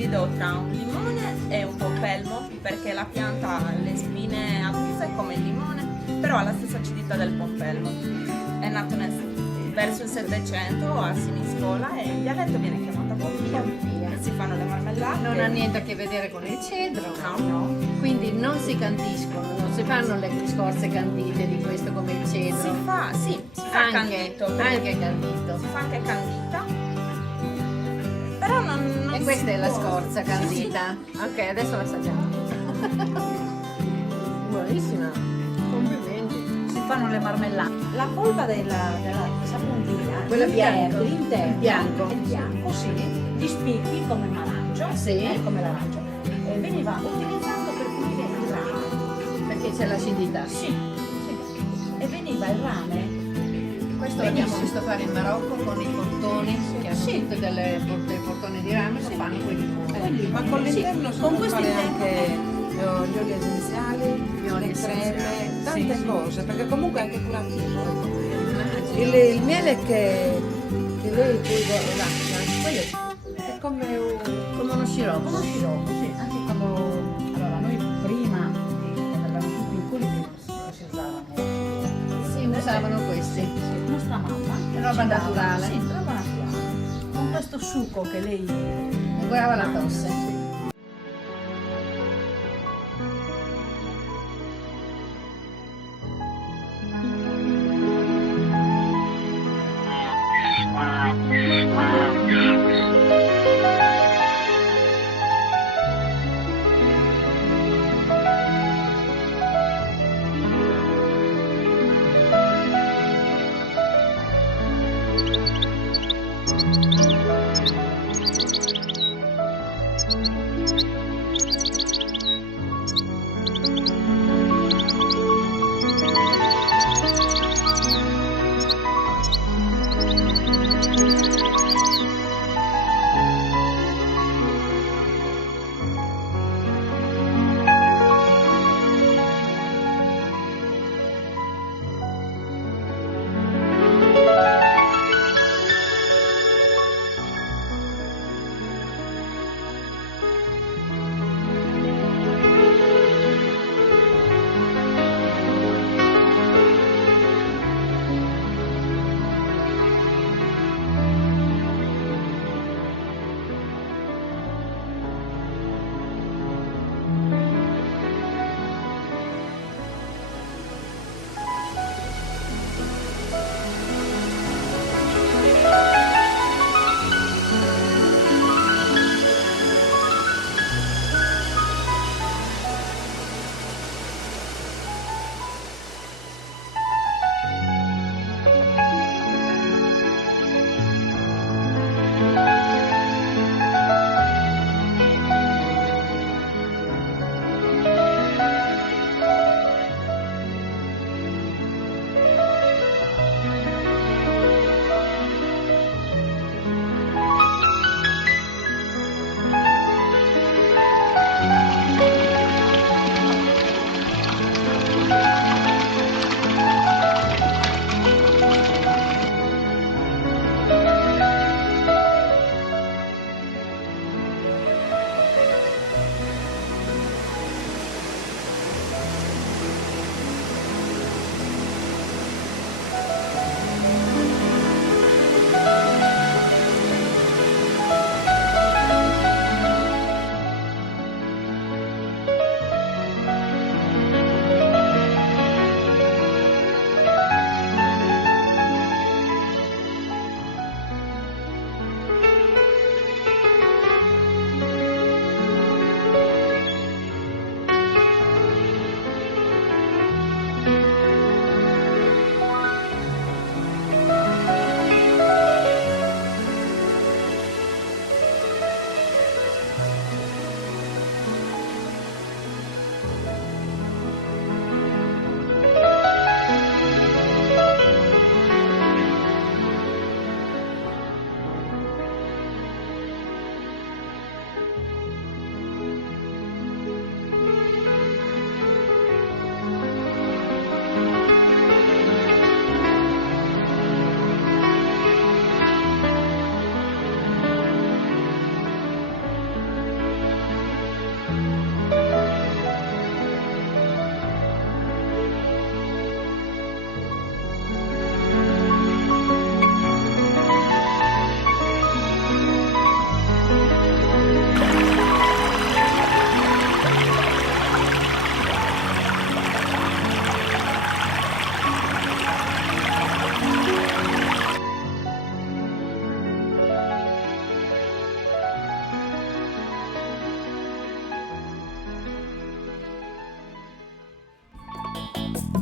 ibrido tra un limone e un pompelmo, perché la pianta ha le spine accuse come il limone, però ha la stessa acidità del pompelmo. È nato verso il 700 a Siniscola e in dialetto viene chiamata Pompia. E si fanno le marmellate. Non ha niente a che vedere con il cedro. No. Quindi non si candiscono, non si fanno le scorze candite di questo come il cedro. Si fa anche candito. Anche candito. Si fa anche candita. Però non E questa si è la può. scorza candita. Ok, adesso la assaggiamo. Buonissima. Complimenti. Si fanno le marmellate. La polpa della saponina, Quella bianca. l'interno, Bianco. è bianco, sì, gli spicchi come l'arancio, Sì. come l'arancio, veniva utilizzato per pulire il rame. Perché c'è l'acidità. Sì. E veniva il rame. Questo l'abbiamo visto fare in Marocco con i portoni, che hanno tutte dei portoni di rame, lo fanno quelli nuovi. Ma con l'interno si con può questo fare interno- anche gli oli essenziali, le creme, tante cose, perché comunque è anche curativo. Il miele che lei poi lascia, quello è come Come uno sciroppo. Uno sciroppo, sì, anche quando allora noi prima quando eravamo più piccoli che si usavano. Si usavano questi. Nostra mamma È roba ci dava- naturale. Sì, roba naturale. Con questo succo che lei Curava la tosse. Ciao.